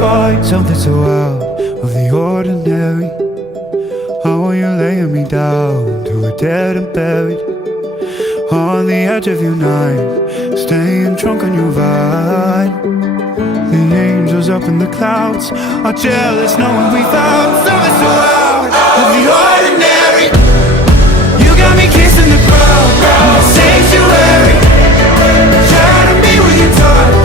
find something so out of the ordinary. How are you laying me down to a dead and buried on the edge of your night, staying drunk on your vine. The angels up in the clouds are jealous knowing we found something so out of the ordinary. You got me kissing the ground in the sanctuary, trying to be with your touch.